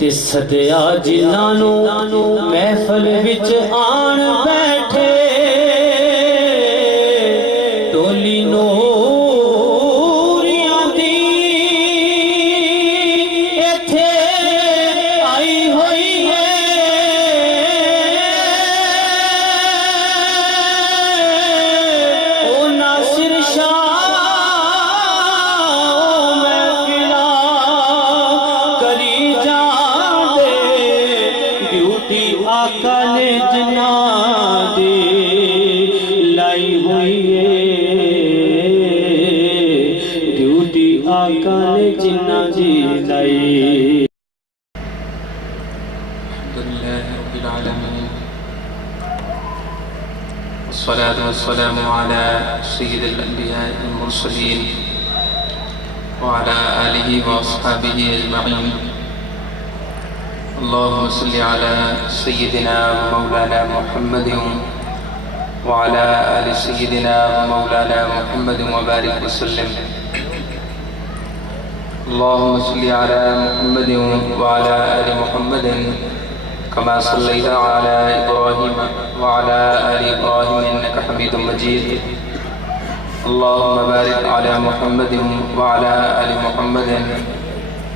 تے سدیا جنہاں نوں محفل وچ آن بیٹھے ٹولی نوریاں دی ایتھے آئی ہوئی ہے او ناصر شاہ محفلا کری جان دے ڈیوٹی آقا نے جنہ دی لائی ہوئی ہے ڈیوٹی آقا نے جنہ دی لائی الحمدللہ رب العالمین والصلاة والسلام على سید الانبیاء المرسلین وعلى آلہ واصحابہ اجمعین اللہم صل على سیدنا ومولانا محمد وعلى آل سیدنا ومولانا محمد وبارک وسلم اللهم صل على محمد وعلى آل محمد كما صليت على إبراهيم وعلى آل إبراهيم إنك حميد مجيد اللهم بارك على محمد وعلى آل محمد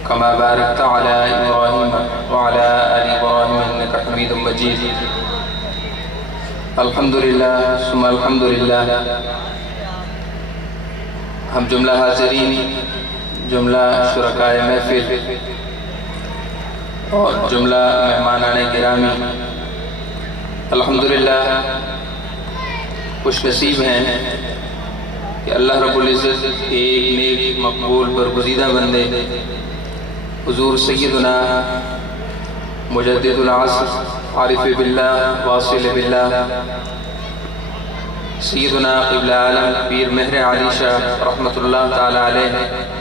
كما باركت على إبراهيم وعلى آل إبراهيم إنك حميد مجيد الحمد لله ثم الحمد لله ہم جملہ حاضرین جملہ شرکائے محفل اور جملہ مہمانان گرامی الحمدللہ خوش نصیب ہیں کہ اللہ رب العزت کے ایک نیک مقبول برگزیدہ بندے حضور سیدنا مجدد العصر عارف باللہ واصل باللہ سیدنا قبل عالم پیر مہر علی شاہ رحمۃ اللہ تعالی علیہ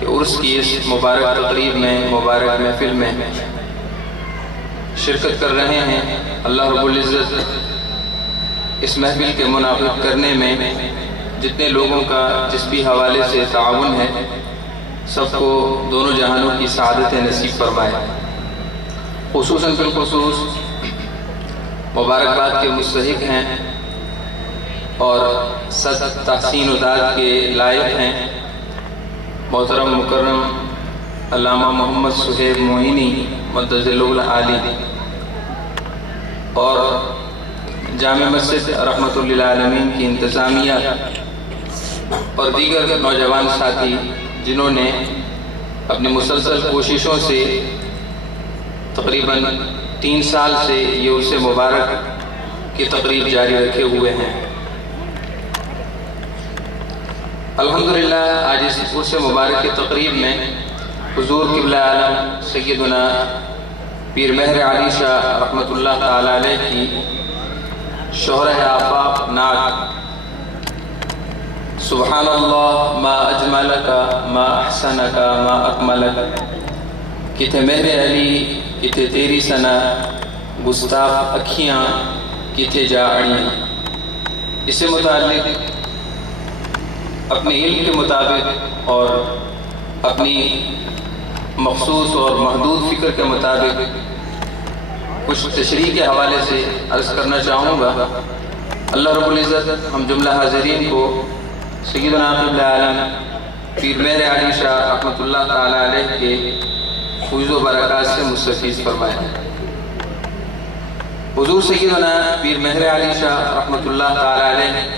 کہ عرس کی اس مبارک تقریب میں مبارک محفل میں شرکت کر رہے ہیں اللہ رب العزت اس محفل کے منعقد کرنے میں جتنے لوگوں کا جس بھی حوالے سے تعاون ہے سب کو دونوں جہانوں کی سعادت نصیب فرمائے خصوصاً بالخصوص مبارکباد کے مستحق ہیں اور صد تحسین و داد کے لائق ہیں محترم مکرم علامہ محمد صہیب معینی مدظل العالی اور جامع مسجد رحمۃ للعالمین کی انتظامیہ اور دیگر نوجوان ساتھی جنہوں نے اپنی مسلسل کوششوں سے تقریباً 3 سال سے یہ عرس مبارک کی تقریب جاری رکھے ہوئے ہیں الحمدللہ آج اس عرس مبارک کی تقریب میں حضور قبلہ عالم سیدنا پیر مہر علی شاہ رحمۃ اللہ تعالی علیہ کی شہرہ آفاق نعت سبحان اللہ ما اجملک ما احسنک ما اکملک کتھے مہر علی کتھے تیری سنا گستاخ اکھیاں کتھے جا اڑیاں اس سے متعلق اپنے علم کے مطابق اور اپنی مخصوص اور محدود فکر کے مطابق کچھ تشریح کے حوالے سے عرض کرنا چاہوں گا اللہ رب العزت ہم جملہ حاضرین کو سیدنا قبلہ عالم پیر مہر علی شاہ رحمۃ اللہ تعالی علیہ کے فیض و برکات سے مستفیض فرمائے حضور سیدنا پیر مہر علی شاہ رحمۃ اللہ تعالی علیہ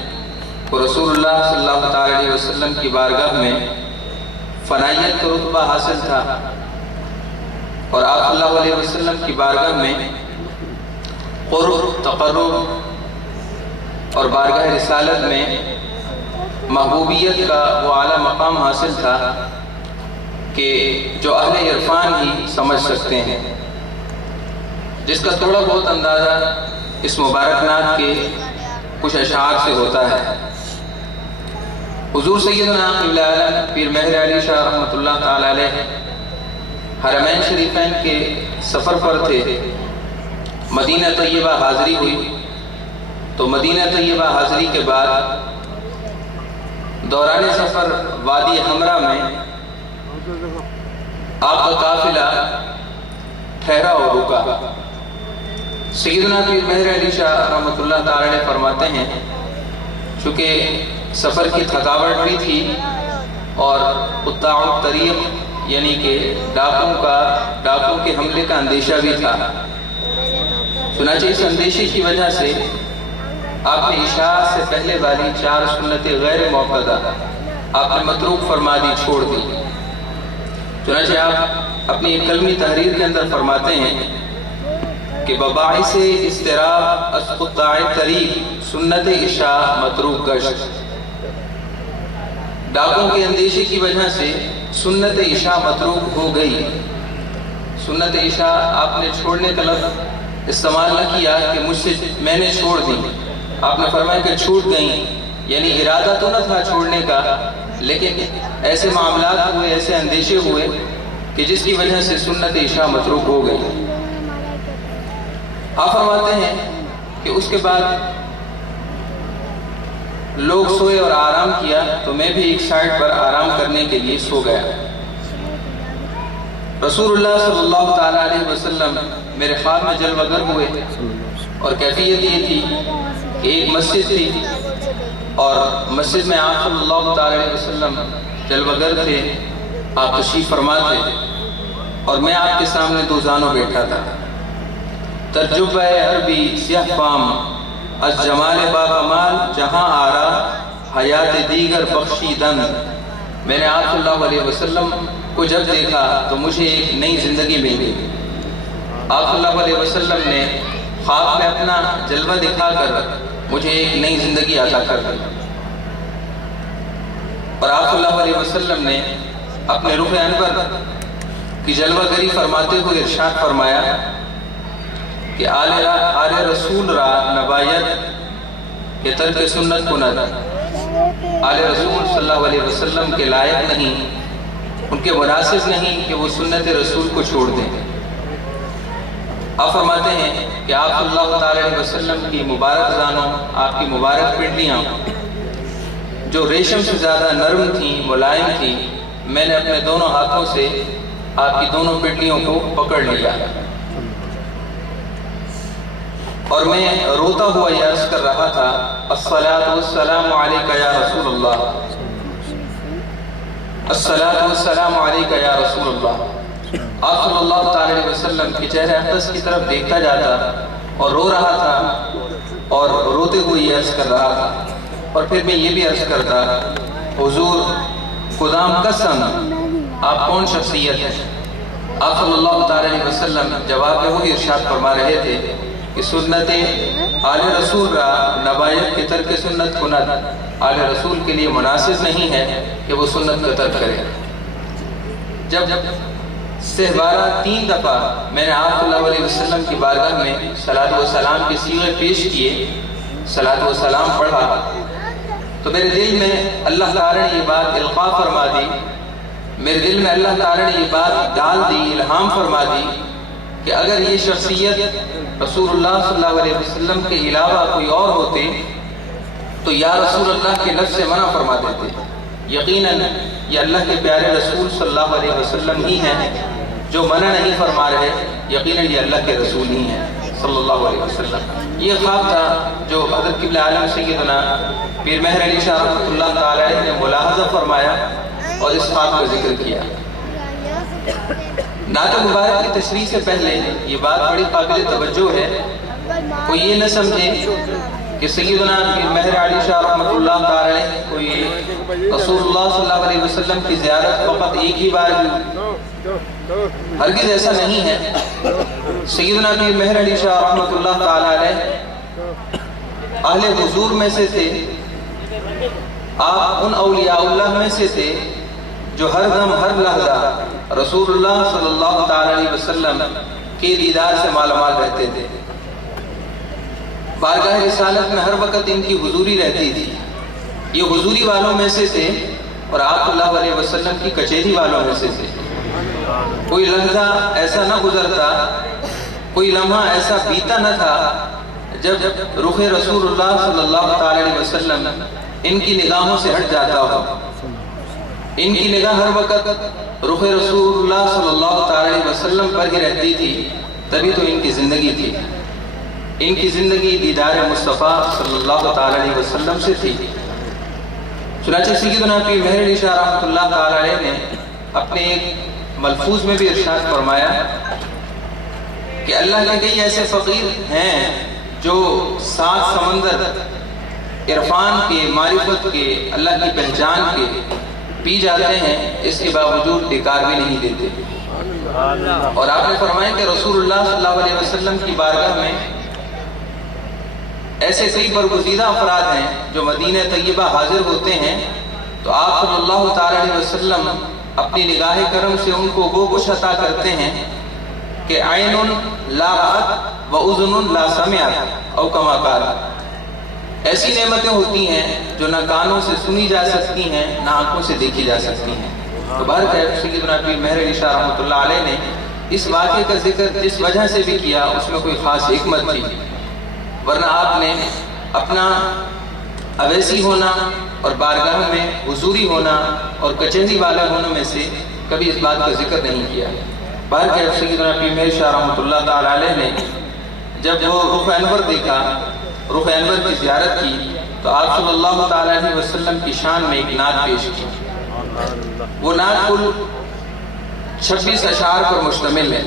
کو رسول اللہ صلی اللہ تعالی علیہ وسلم کی بارگاہ میں فنائیت کا رتبہ حاصل تھا اور آپ صلی اللہ علیہ وسلم کی بارگاہ میں قرب تقرب اور بارگاہ رسالت میں محبوبیت کا وہ اعلیٰ مقام حاصل تھا کہ جو اہل عرفان ہی سمجھ سکتے ہیں جس کا تھوڑا بہت اندازہ اس مبارک نعت کے کچھ اشعار سے ہوتا ہے حضور سیدنا قبلہ عالم پیر مہر علی شاہ رحمۃ اللہ تعالی علیہ حرمین شریفین کے سفر پر تھے مدینہ طیبہ حاضری ہوئی تو مدینہ طیبہ حاضری کے بعد دوران سفر وادی حمرہ میں آپ کا قافلہ سیدنا پیر مہر علی شاہ رحمۃ اللہ تعالی علیہ فرماتے ہیں چونکہ سفر کی تھکاوٹ بھی تھی اور قطاع الطریق یعنی کہ ڈاکوں کے حملے کا اندیشہ بھی تھا، چنانچہ اس اندیشے کی وجہ سے آپ نے عشاء سے پہلے والی 4 سنتیں غیر موقدہ آپ نے متروک فرما دی، چھوڑ دی۔ چنانچہ آپ اپنی کلمی تحریر کے اندر فرماتے ہیں کہ بباعث اضطراب از قطاع طریق سنت عشاء متروک گشت، ڈاکوں کے اندیشے کی وجہ سے سنت عشاء متروک ہو گئی۔ سنت عشاء آپ نے چھوڑنے کا لفظ استعمال نہ کیا کہ مجھ سے میں نے چھوڑ دی، آپ نے فرمایا کہ چھوٹ گئیں، یعنی ارادہ تو نہ تھا چھوڑنے کا، لیکن ایسے معاملات ہوئے، ایسے اندیشے ہوئے کہ جس کی وجہ سے سنت عشاء متروک ہو گئی۔ آپ فرماتے ہیں کہ اس کے بعد لوگ سوئے اور آرام کیا تو میں بھی ایک سائڈ پر آرام کرنے کے لیے سو گیا۔ رسول اللہ صلی اللہ تعالیٰ علیہ وسلم میرے خواب میں جلوہ گر ہوئے، اور کیفیت یہ تھی کہ ایک مسجد تھی اور مسجد میں آپ صلی اللہ تعالیٰ علیہ وسلم جلوہ گر تھے، آپ تشریف فرما تھے، اور میں آپ کے سامنے 2 زانوں بیٹھا تھا۔ ترجبہ عربی سیاہ فام از جمال با کمال جہاں آرا حیات دیگر بخشیدن، میں نے آپ صلی اللہ علیہ وسلم کو جب دیکھا تو مجھے ایک نئی زندگی مل گئی۔ آپ صلی اللہ علیہ وسلم نے خواب میں اپنا جلوہ دکھا کر مجھے ایک نئی زندگی عطا کر دی، اور آپ صلی اللہ علیہ وسلم نے اپنے رخ انور کی جلوہ گری فرماتے ہوئے ارشاد فرمایا کہ آل رسول را نبایت کہ ترک سنت کند، آل رسول صلی اللہ علیہ وسلم کے لائق نہیں، ان کے مناسب نہیں کہ وہ سنت رسول کو چھوڑ دیں۔ آپ فرماتے ہیں کہ آپ صلی اللہ تعالیٰ علیہ وسلم کی مبارک زانوں، آپ کی مبارک پنڈلیاں جو ریشم سے زیادہ نرم تھیں، ملائم تھیں، میں نے اپنے دونوں ہاتھوں سے آپ کی دونوں پنڈلیوں کو پکڑ لیا، اور میں روتا ہوا یہ عرض کر رہا تھا الصلاۃ والسلام علیک یا رسول اللہ، الصلاۃ والسلام علیک یا رسول اللہ۔ آپ صلی اللہ تعالی علیہ وسلم کے چہرے اقدس کی طرف دیکھتا جاتا اور رو رہا تھا، اور روتے ہوئے یہ عرض کر رہا تھا، اور پھر میں یہ بھی عرض کرتا حضور خدام قسم آپ کون شخصیت ہے؟ آپ صلی اللہ تعالی علیہ وسلم جواب میں وہی ارشاد فرما رہے تھے کہ سنت آل رسول را نبایت کے ترک سنت کند، آل رسول کے لیے مناسب نہیں ہے کہ وہ سنت کا ترک کرے۔ جب سہبارہ 3 دفعہ میں نے آپ صلی اللہ علیہ وسلم کی بارگاہ میں صلاۃ و سلام کے صیغے پیش کیے، صلاۃ و سلام پڑھا، تو میرے دل میں اللہ تعالیٰ نے یہ بات القاء فرما دی، میرے دل میں اللہ تعالیٰ نے یہ بات ڈال دی، الہام فرما دی کہ اگر یہ شخصیت رسول اللہ صلی اللہ علیہ وسلم کے علاوہ کوئی اور ہوتے تو یا رسول اللہ کے لفظ سے منع فرما دیتے۔ یقیناً یہ اللہ کے پیارے رسول صلی اللہ علیہ وسلم ہی ہیں جو منع نہیں فرما رہے، یقیناً یہ اللہ کے رسول ہی ہیں صلی اللہ علیہ وسلم۔ یہ خواب تھا جو حضرت قبلہ عالم سیدنا پیر مہر علی شاہ رحمۃ اللہ تعالی علیہ نے ملاحظہ فرمایا اور اس خواب کا ذکر کیا۔ نعت مبارک کی تشریح سے پہلے یہ بات بڑی قابل توجہ ہے، کوئی یہ نہ سمجھے کہ سیدنا پیر مہر علی شاہ رحمۃ اللہ تعالی علیہ کوئی رسول اللہ صلی اللہ علیہ وسلم کی زیارت فقط ایک ہی بار کی، ہرگز ایسا نہیں ہے۔ سیدنا پیر مہر علی شاہ رحمۃ اللہ تعالی علیہ اہل حضور میں سے تھے، آپ ان اولیاء اللہ میں سے تھے جو ہر دم ہر لحظہ رسول اللہ صلی اللہ تعالی علیہ وسلم کے دیدار سے مالا مال رہتے تھے۔ بارگاہ رسالت میں ہر وقت ان کی حضوری رہتی تھی، یہ حضوری والوں میں سے تھے اور آپ صلی اللہ علیہ وسلم کی کچہری والوں میں سے تھے۔ کوئی لحظہ ایسا نہ گزرتا، کوئی لمحہ ایسا بیتا نہ تھا جب رخ رسول اللہ صلی اللہ تعالی علیہ وسلم ان کی نگاہوں سے ہٹ جاتا ہو۔ ان کی نگاہ ہر وقت رخ رسول اللہ صلی اللہ تعالی علیہ وسلم پر ہی رہتی تھی، تبھی تو ان کی زندگی تھی. ان کی زندگی دیدار مصطفیٰ صلی اللہ تعالی علیہ وسلم سے تھی. چنانچہ سیدنا پیر مہر علی شاہ رحمۃ اللہ تعالی علیہ نے اپنے ایک ملفوظ میں بھی ارشاد فرمایا کہ اللہ کے کئی ایسے فقیر ہیں جو 7 سمندر عرفان کے، معرفت کے، اللہ کی پہچان کے پی جاتے ہیں، اس کے باوجود بیکار بھی نہیں دیتے. اور آپ نے فرمایا کہ رسول اللہ صلی اللہ علیہ وسلم کی بارگاہ میں ایسے کئی برگزیدہ افراد ہیں جو مدینہ طیبہ حاضر ہوتے ہیں تو آپ صلی اللہ تعالی علیہ وسلم اپنی نگاہ کرم سے ان کو وہ کچھ عطا کرتے ہیں کہ عین لا رأت و اذن لا سمعت او کما قال. ایسی نعمتیں ہوتی ہیں جو نہ کانوں سے سنی جا سکتی ہیں نہ آنکھوں سے دیکھی جا سکتی ہیں. تو بہرکیف سیدنا پیر مہر علی شاہ رحمۃ اللہ علیہ نے اس واقعے کا ذکر جس وجہ سے بھی کیا اس میں کوئی خاص حکمت تھی، ورنہ آپ نے اپنا اویسی ہونا اور بارگاہ میں حضوری ہونا اور کچہری والا ہونے میں سے کبھی اس بات کا ذکر نہیں کیا. بہرکیف سیدنا پیر مہر شاہ رحمۃ اللہ تعالی علیہ نے جب وہ رخ انور دیکھا، رخ انور کی زیارت کی، تو آپ صلی اللہ تعالی علیہ وسلم کی شان میں ایک نعت پیش کی. وہ نعت کل 26 اشعار پر مشتمل ہے،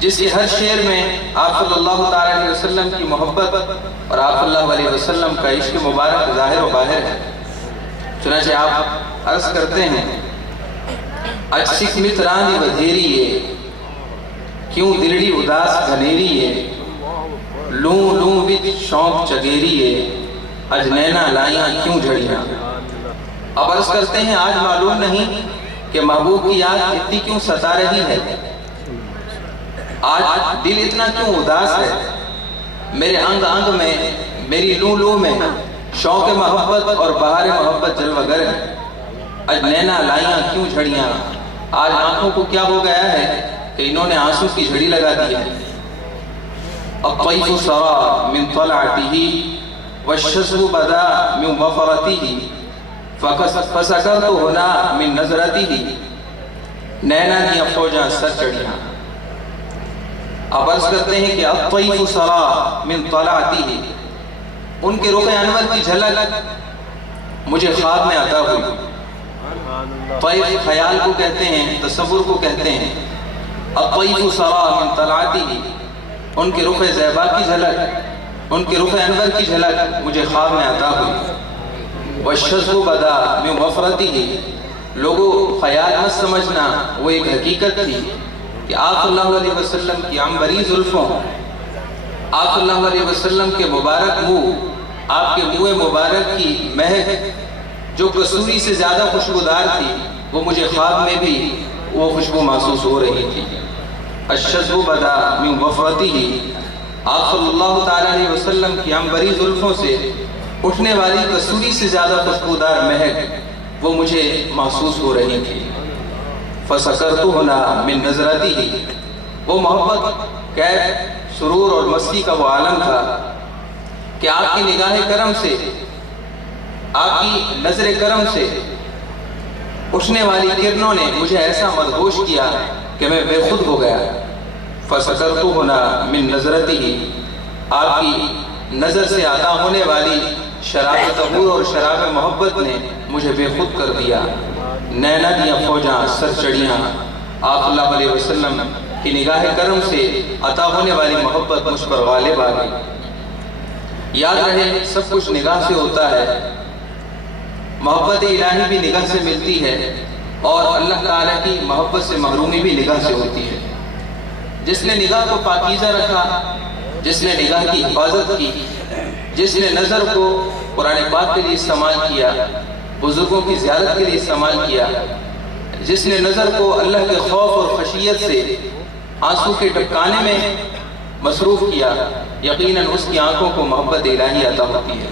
جس کے ہر شعر میں آپ صلی اللہ تعالی علیہ وسلم کی محبت اور آپ صلی اللہ علیہ وسلم کا عشق مبارک ظاہر و باہر ہے. چنانچہ آپ عرض کرتے ہیں اج سکھ مترانی بدھیری ہے، کیوں دلڑی اداس گھنیری ہے، لوں لوں وچ شوق چگیری ہے، اج نینا لائیاں کیوں جھڑیاں. اب عرض کرتے ہیں آج معلوم نہیں کہ محبوب کی یاد اتنی کیوں ستا رہی ہے، آج دل اتنا کیوں اداس ہے، میرے انگ انگ میں، میری لوں لوں میں شوق محبت اور بہار محبت جلوہ گر ہے. اج نینا لائیاں کیوں جھڑیاں، آج آنکھوں کو کیا ہو گیا ہے کہ انہوں نے آنسو کی جھڑی لگا دی ہے. الطیف سرا من طلعته والشذب بدا من وفرته فسکرت ہنا من نظرته، نینا دیا فوجاں سر چڑھیاں. اب عرض کرتے ہیں کہ الطیف سرا من طلعته، ان کے رخ انور کی جھلک مجھے خواب میں عطا ہوئی. طیف خیال کو کہتے ہیں، تصور کو کہتے ہیں. الطیف سرا من طلعته، ان کے رخ زیبا کی جھلک، ان کے رخ انور کی جھلک مجھے خواب میں عطا ہوئی. والشذب بدا من وفرته، لوگوں خیال مت سمجھنا، وہ ایک حقیقت تھی کہ آپ صلی اللہ علیہ وسلم کی عنبری زلفوں، آپ صلی اللہ علیہ وسلم کے مبارک منہ، آپ کے منہ مبارک کی مہک جو کسوری سے زیادہ خوشبودار تھی، وہ مجھے خواب میں بھی وہ خوشبو محسوس ہو رہی تھی. الشذب بدا من وفرته، آپ صلی اللہ تعالی علیہ وسلم کی عنبری زلفوں سے اٹھنے والی کسوری سے زیادہ خوشبودار مہک وہ مجھے محسوس ہو رہی تھی. فسکرت ہنا من نظرته، وہ محبت، کیف، سرور اور مستی کا وہ عالم تھا کہ آپ کی نگاہ کرم سے، آپ کی نظر کرم سے اٹھنے والی کرنوں نے مجھے ایسا مدہوش کیا کہ میں بے خود ہو گیا. فسکرت ہنا من نظرته، آپ کی نظر سے عطا ہونے والی شراب طہور اور شراب محبت نے مجھے بے خود کر دیا. نینا دیا فوجاں سر چڑھیاں، آپ صلی اللہ علیہ وسلم کی نگاہ کرم سے عطا ہونے والی محبت مجھ پر غالب آ گئی. یاد رہے سب کچھ نگاہ سے ہوتا ہے، محبت الہی بھی نگاہ سے ملتی ہے اور اللہ تعالیٰ کی محبت سے محرومی بھی نگاہ سے ہوتی ہے. جس نے نگاہ کو پاکیزہ رکھا، جس نے نگاہ کی حفاظت کی، جس نے نظر کو قرآن پاک کے لیے استعمال کیا، بزرگوں کی زیارت کے لیے استعمال کیا، جس نے نظر کو اللہ کے خوف اور خشیت سے آنسو کے ٹپکانے میں مصروف کیا، یقیناً اس کی آنکھوں کو محبت الہی عطا ہوتی ہے.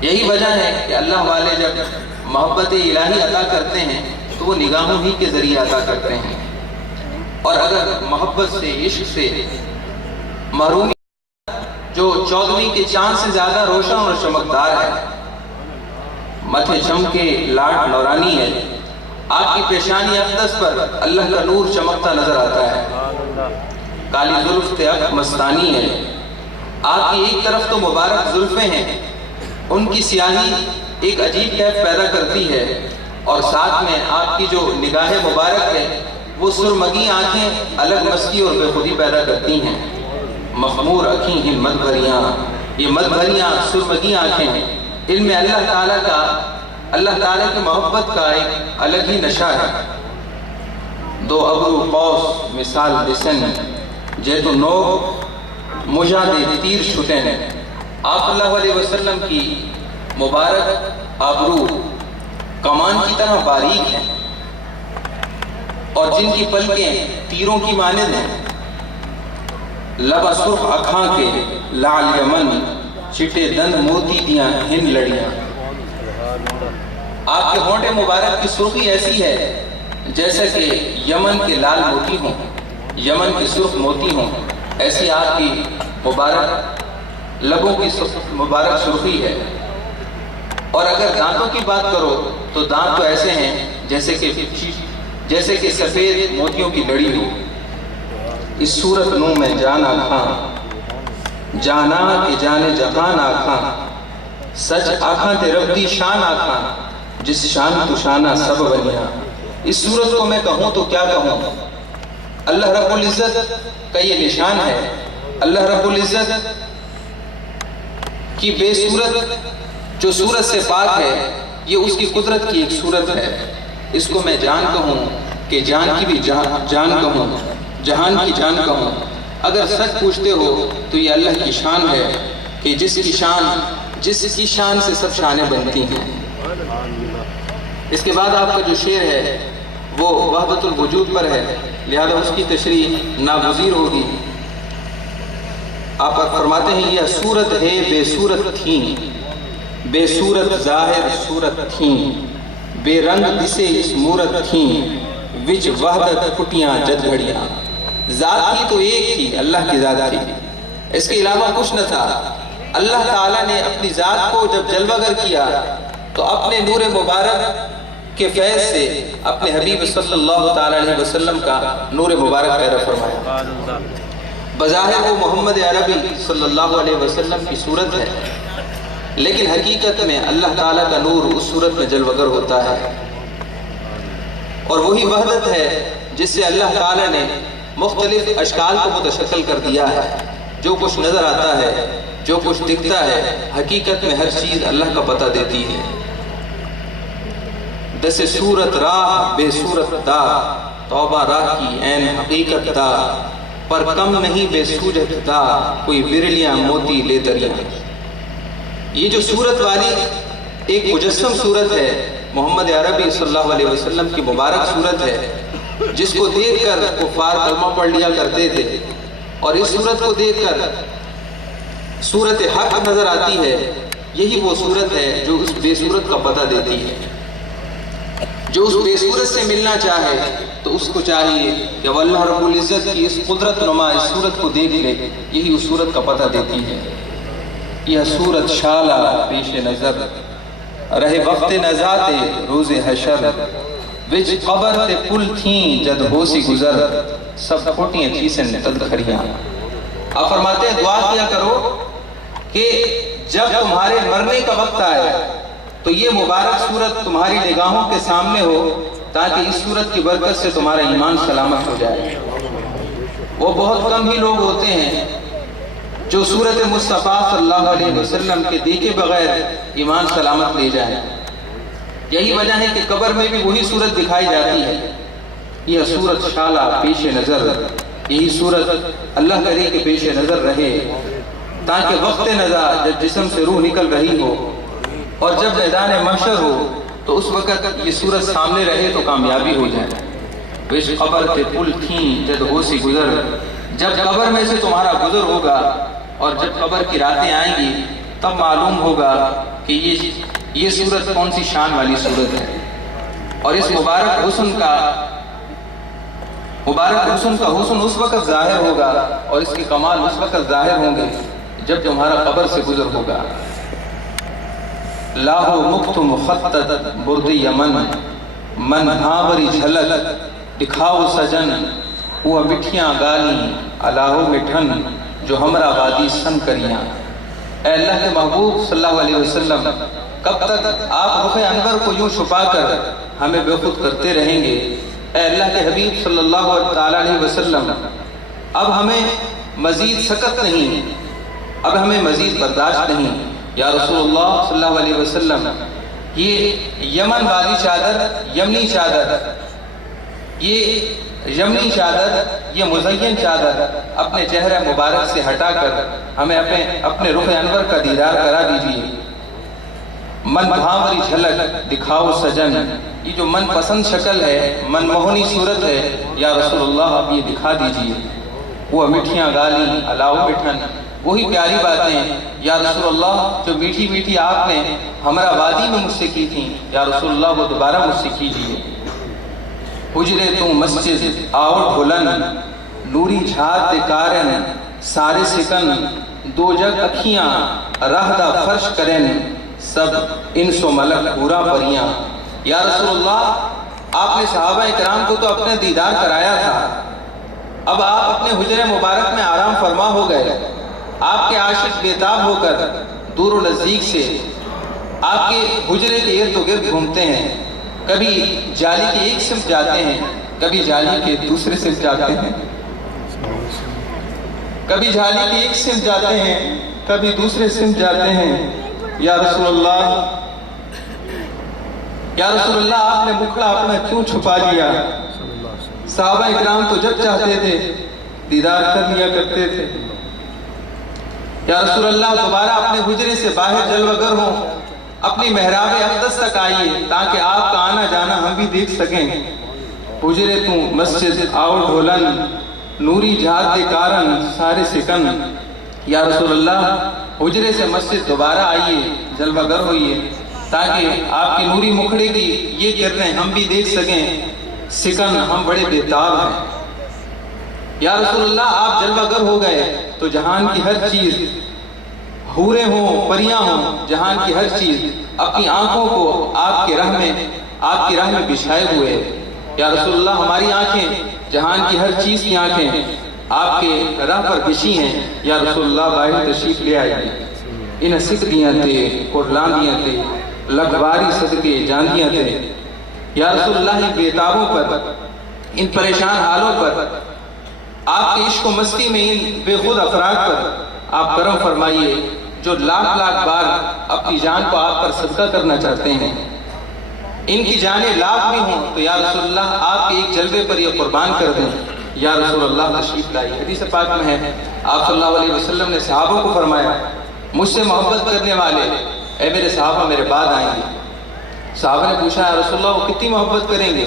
یہی وجہ ہے کہ اللہ والے جب محبت الہی عطا کرتے ہیں تو وہ نگاہوں ہی کے ذریعے عطا کرتے ہیں. اور اگر محبت سے، عشق سے محرومی جو 14ویں کے چاند سے زیادہ روشن اور چمکدار ہے، متھے چم کے لاٹ نورانی ہے، آپ کی پیشانی اقدس پر اللہ کا نور چمکتا نظر آتا ہے، کالی زلف تک مستانی ہے، آپ کی ایک طرف تو مبارک زلفیں ہیں، ان کی سیاہی ایک عجیب کیف پیدا کرتی ہے، اور ساتھ میں آپ کی جو نگاہ مبارک ہے وہ سرمگی آنکھیں الگ مستی اور بے خودی پیدا کرتی ہیں۔ مخمور اکھیں ہیں مد بھریاں، یہ مد بھریاں سرمگی آنکھیں ہیں، ان میں اللہ تعالیٰ کی محبت کا ایک الگ ہی نشہ ہے۔ دو ابرو قوس مثال دسن جے تو نو مجھا دے تیر چھٹیں، آپ صلی اللہ علیہ وسلم کی مبارک ابرو کمان کی طرح باریک ہیں، اور جن کی پلکیں تیروں کی مانند ہیں، لبا سرخ اکھاں کے لعل یمن چٹے دند موتی دیاں ہن لڑیاں۔ آپ کے ہونٹے مبارک کی سرخی ایسی ہے جیسا کہ یمن کے لال موتی ہوں، یمن کی سرخ موتی ہوں، ایسی آپ کی مبارک لبوں کی مبارک سرخی ہے۔ اور اگر دانتوں کی بات کرو تو دانت تو ایسے ہیں جیسے کہ سفید موتیوں کی لڑی ہو۔ اس صورت نو میں جان آکھاں، جانا کہ جانے جہان آکھاں، سچ آکھاں تے رب دی شان آکھاں، جس شان تو شانہ سب بنیا۔ اس صورت کو میں کہوں تو کیا کہوں، اللہ رب العزت کا یہ نشان ہے۔ اللہ رب العزت کی بے صورت جو صورت سے پاک ہے، یہ اس کی قدرت کی ایک صورت ہے۔ اس کو میں جان کہوں کہ جان کی بھی جان کہوں، جہان کی جان کہوں۔ اگر سچ پوچھتے ہو تو یہ اللہ کی شان ہے کہ جس کی شان سے سب شانیں بنتی ہیں۔ اس کے بعد آپ کا جو شعر ہے وہ وحدت الوجود پر ہے، لہذا اس کی تشریح ناگزیر ہوگی۔ آپ فرماتے ہیں یہ صورت ہے بے صورت تھیں، بے صورت ظاہر صورت تھیں، بے رنگ دسے اس مورت تھیں، وچ وحدت پھٹیاں جد گھڑیاں۔ ذات کی تو ایک تھی، اللہ کی ذات تھی، اس کے علاوہ کچھ نہ تھا۔ اللہ تعالیٰ نے اپنی ذات کو جب جلوہ گر کیا تو اپنے نور مبارک کے فیض سے اپنے حبیب صلی اللہ تعالیٰ علیہ وسلم کا نور مبارک پیدا فرمایا۔ بظاہر وہ محمد عربی صلی اللہ علیہ وسلم کی صورت ہے، لیکن حقیقت میں اللہ تعالیٰ کا نور اس صورت میں جلوہ گر ہوتا ہے، اور وہی وحدت ہے جس سے اللہ تعالیٰ نے مختلف اشکال کو متشکل کر دیا ہے۔ جو کچھ نظر آتا ہے، جو کچھ دکھتا ہے، حقیقت میں ہر چیز اللہ کا پتہ دیتی ہے۔ دس صورت راہ بے صورت دا، توبہ راہ کی عین حقیقت دا، پر کم نہیں بے سوجت دا، کوئی برلیاں موتی لے دریا۔ یہ جو صورت والی ایک مجسم صورت ہے، محمد عربی صلی اللہ علیہ وسلم کی مبارک صورت ہے، جس کو دیکھ کر کفار کلمہ پڑھ لیا کرتے تھے، اور اس صورت کو دیکھ کر صورت حق نظر آتی ہے۔ یہی وہ صورت ہے جو اس بے صورت کا پتہ دیتی ہے۔ جو اس بے صورت سے ملنا چاہے تو اس کو چاہیے کہ وہ اللہ رب العزت کی اس قدرت نما اس صورت کو دیکھ لے، یہی اس صورت کا پتہ دیتی ہے۔ یہ صورت شالہ پیش نظر رہے وقت نزات روز حشر، وچ قبر تے پل تھیں جد ہو سی گزر، سب پھوٹیاں چیسن تد کھڑیاں۔ آپ فرماتے ہیں دعا کیا کرو کہ جب تمہارے مرنے کا وقت آئے تو یہ مبارک صورت تمہاری نگاہوں کے سامنے ہو، تاکہ اس صورت کی برکت سے تمہارا ایمان سلامت ہو جائے۔ وہ بہت کم ہی لوگ ہوتے ہیں جو صورت مصطفیٰ صلی اللہ علیہ وسلم کے دیکھے بغیر ایمان سلامت لے جائیں۔ یہی وجہ ہے کہ قبر میں بھی وہی صورت دکھائی جاتی ہے۔ یہ صورت شالہ پیش نظر، یہی صورت اللہ کرے کہ پیش نظر رہے، تاکہ وقت نظر جب جسم سے روح نکل رہی ہو اور جب میدان محشر ہو تو اس وقت یہ صورت سامنے رہے تو کامیابی ہو جائے۔ وش قبر کے پل تھیں جد ہو سی گزر، جب قبر میں سے تمہارا گزر ہوگا اور جب قبر کی راتیں آئیں گی تب معلوم ہوگا کہ یہ صورت کون سی شان والی صورت ہے۔ اور اس مبارک حسن کا حسن اس وقت ظاہر ہوگا اور اس کے کمال اس وقت ظاہر ہوں گے جب تمہارا قبر سے گزر ہوگا۔ لاہو مخت مخطط برد یمن من بھاوری جھلک دکھاؤ سجن وہ مٹھیاں گالی الاہو مٹھن جو ہمرا وادی سن کریاں۔ اے اللہ کے محبوب صلی اللہ علیہ وسلم، کب تک آپ رخ انور کو یوں چھپا کر ہمیں بے خود کرتے رہیں گے؟ اے اللہ کے حبیب صلی اللہ تعالیٰ علیہ وسلم، اب ہمیں مزید سکت نہیں، اب ہمیں مزید برداشت نہیں۔ یا رسول اللہ صلی اللہ علیہ وسلم، یہ یمن والی چادر، یمنی چادر، یمنی چادر، یہ مزین چادر اپنے چہرہ مبارک سے ہٹا کر ہمیں اپنے رخ انور کا دیدار کرا دیجیے۔ من بھاوری جھلک دکھاؤ سجن، یہ جو من پسند شکل ہے، من موہنی صورت ہے، یا رسول اللہ آپ یہ دکھا دیجیے۔ وہ مٹھیاں گالی الاؤ مٹھن، وہی پیاری باتیں یا رسول اللہ جو میٹھی میٹھی آپ نے ہمارا وادی میں مجھ سے کی تھیں، یا رسول اللہ وہ دوبارہ مجھ سے کیجیے۔ حجرے تو مسجد آؤٹ بلند نوری جھات کارن سارے سکن دو جگ اکھیاں راہ دا فرش کرن سب انس و ملک پورا پریاں۔ یا رسول اللہ آپ نے صحابہ اکرام کو تو اپنے دیدار کرایا تھا، اب آپ اپنے حجرے مبارک میں آرام فرما ہو گئے۔ آپ کے عاشق بیتاب ہو کر دور و نزدیک سے آپ کے حجرے کے ارد و گرد گھومتے ہیں، کبھی جالی کے ایک سمت جاتے ہیں، کبھی جالی کے دوسرے سمت جاتے ہیں، کبھی جالی کے ایک سمت جاتے ہیں، کبھی دوسرے سمت جاتے ہیں۔ یا رسول اللہ، یا رسول اللہ آپ نے مکھڑا اپنا کیوں چھپا لیا؟ صحابہ اکرام تو جب چاہتے تھے دیدار کر لیا کرتے تھے۔ یا رسول اللہ دوبارہ اپنے حجرے سے باہر جلوہ گر ہوں، اپنی محراب اقدس تک آئیے تاکہ آپ کا آنا جانا ہم بھی دیکھ سکیں۔ حجرے تو مسجد آؤ ڈھولن نوری جھات کے کارن سارے سکن۔ یا رسول اللہ حجرے سے مسجد دوبارہ آئیے، جلوہ گر ہوئیے تاکہ آپ کی نوری مکھڑے کی یہ کرنیں ہم بھی دیکھ سکیں۔ سکن ہم بڑے بیتاب ہیں۔ یا رسول اللہ آپ جلوہ گر ہو گئے تو جہان کی ہر چیز، حوریں ہوں پریاں ہوں، جہان کی ہر چیز اپنی آنکھوں کو آپ کی راہ میں بچھائے ہوئے۔ یا رسول اللہ ہماری آنکھیں، جہان کی ہر چیز کی آنکھیں آپ کے راہ پر بچھی ہیں۔ یا رسول اللہ باہر تشریف لے آئیے، انہیں سکھ دیاں تے قرلان دیاں تے لگواری صدقے جاندیاں تے۔ یا رسول اللہ ان بیتابوں پر، ان پریشان حالوں پر، آپ کے عشق و مستی میں ان بے خود افراد پر آپ کرم فرمائیے جو لاکھ لاکھ بار اپنی جان کو آپ پر صدقہ کرنا چاہتے ہیں۔ ان کی جانیں لاکھ بھی ہوں تو یا رسول اللہ آپ کے ایک جلوے پر یہ قربان کر دیں۔ یا رسول اللہ تشریف لائیے۔ حدیث پاک میں ہے آپ صلی اللہ علیہ وسلم نے صحابہ کو فرمایا، مجھ سے محبت کرنے والے اے میرے صحابہ میرے بعد آئیں گے۔ صحابہ نے پوچھا یا رسول اللہ وہ کتنی محبت کریں گے؟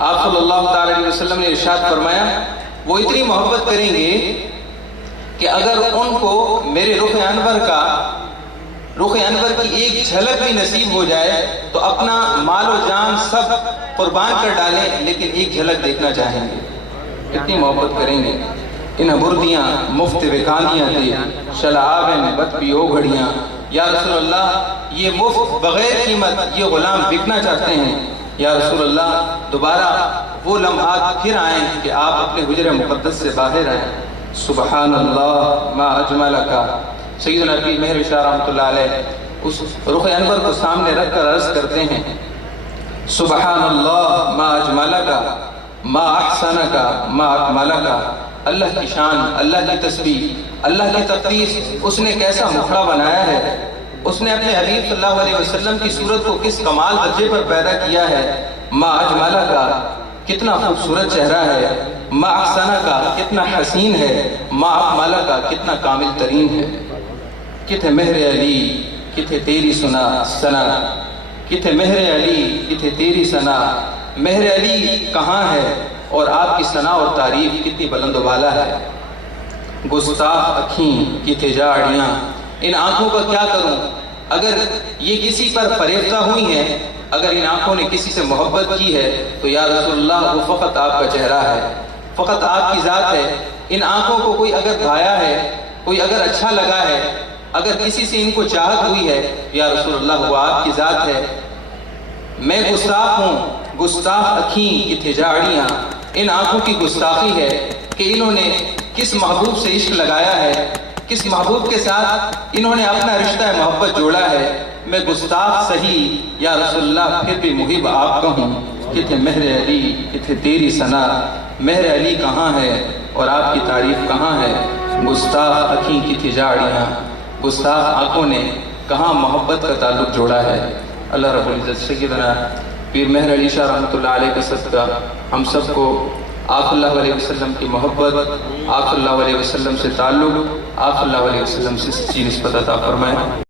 آپ صلی اللہ تعالی علیہ وسلم نے ارشاد فرمایا وہ اتنی محبت کریں گے کہ اگر ان کو میرے رخ انور کی ایک جھلک بھی نصیب ہو جائے تو اپنا مال و جان سب قربان کر ڈالیں لیکن ایک جھلک دیکھنا چاہیں گے۔ کتنی محبت کریں گے۔ ان بردیاں مفت وکاندیاں تھے شلعابن بت پیو گھڑیاں۔ یا رسول اللہ یہ مفت بغیر قیمت یہ غلام بکنا چاہتے ہیں۔ یا رسول اللہ دوبارہ وہ لمحات پھر آئیں کہ آپ اپنے حجرہ مقدس سے باہر آئیں۔ سبحان اللہ ما اجملکا۔ سیدنا پیر مہر شاہ رحمۃ اللہ علیہ اس رخ انور کو سامنے رکھ کر عرض کرتے ہیں سبحان اللہ ما اجملکا ما احسنکا ما اکملکا۔ اللہ کی شان، اللہ کی تسبیح، اللہ کی تقدیس، اس نے کیسا مکھڑا بنایا ہے، اس نے اپنے حبیب صلی اللہ علیہ وسلم کی صورت کو کس کمال درجے پر پیدا کیا ہے۔ ما اجملکا کتنا خوبصورت چہرہ ہے، ما احسنکا کتنا حسین ہے، ما اکملکا کتنا کامل ترین ہے۔ کتھے مہر علی کتھے تیری ثنا، کتھے مہر علی کتھے تیری ثنا۔ مہر علی کہاں ہے اور آپ کی ثنا اور تعریف کتنی بلند و بالا ہے۔ گستاخ اکھیں کتھے جاڑیاں، ان آنکھوں کا کیا کروں، اگر یہ کسی پر فریفتہ ہوئی ہیں، اگر ان آنکھوں نے کسی سے محبت کی ہے تو یا رسول اللہ وہ فقط آپ کا چہرہ ہے، فقط آپ کی ذات ہے۔ ان آنکھوں کو کوئی اگر بھایا ہے، کوئی اگر اچھا لگا ہے، اگر کسی سے ان کو چاہت ہوئی ہے یا رسول اللہ وہ آپ کی ذات ہے۔ میں گستاخ ہوں، گستاخ اکھیں کتھے جاڑیاں، ان آنکھوں کی گستاخی ہے کہ انہوں نے کس محبوب سے عشق لگایا ہے، کس محبوب کے ساتھ انہوں نے اپنا رشتہ محبت جوڑا ہے۔ میں گستاخ سہی یا رسول اللہ پھر بھی محب آپ کا ہوں، کتھے مہر علی کتھے تیری ثنا، مہر علی کہاں ہے اور آپ کی تعریف کہاں ہے، گستاخ اکھیں کتھے جاڑیاں، گستاخ آنکھوں نے کہاں محبت کا تعلق جوڑا ہے۔ اللہ رب العزت سیدنا پیر مہر علی شاہ رحمۃ اللہ علیہ کا صدقہ ہم سب کو آپ صلی اللہ علیہ وسلم کی محبت، آپ صلی اللہ علیہ وسلم سے تعلق، آپ صلی اللہ علیہ وسلم سے سچی نسبت عطا فرمائے۔